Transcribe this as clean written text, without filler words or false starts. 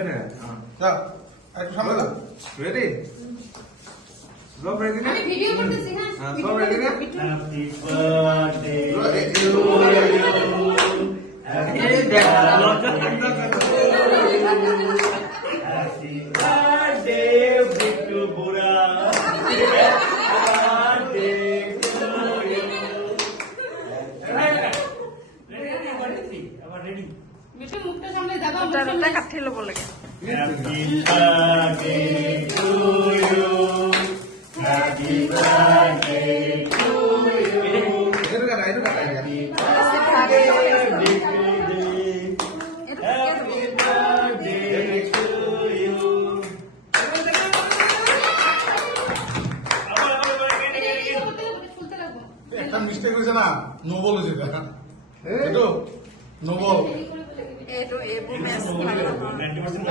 একটু সামনে দাও। রেডি? সব রেডি না? আমি ভিডিও করতেছি হ্যাঁ। হ্যাঁ, সব রেডি না? Happy birthday to you. Happy birthday, Bittu Bura. Happy birthday to you. Ready? Bittu মুখটা সামনে দাদা ওটা কাটছিল বলে Happy birthday to you. Happy birthday to you. এটা কাটা, এটা কাটা। Happy birthday to you. ফুলতে লাগবো একটা মিস্টেক হয়েছে না, নো বলেছে এটা। একটু নো বল। দেরি করে বলে দিবি। এটো এবো মেস ভালো 90%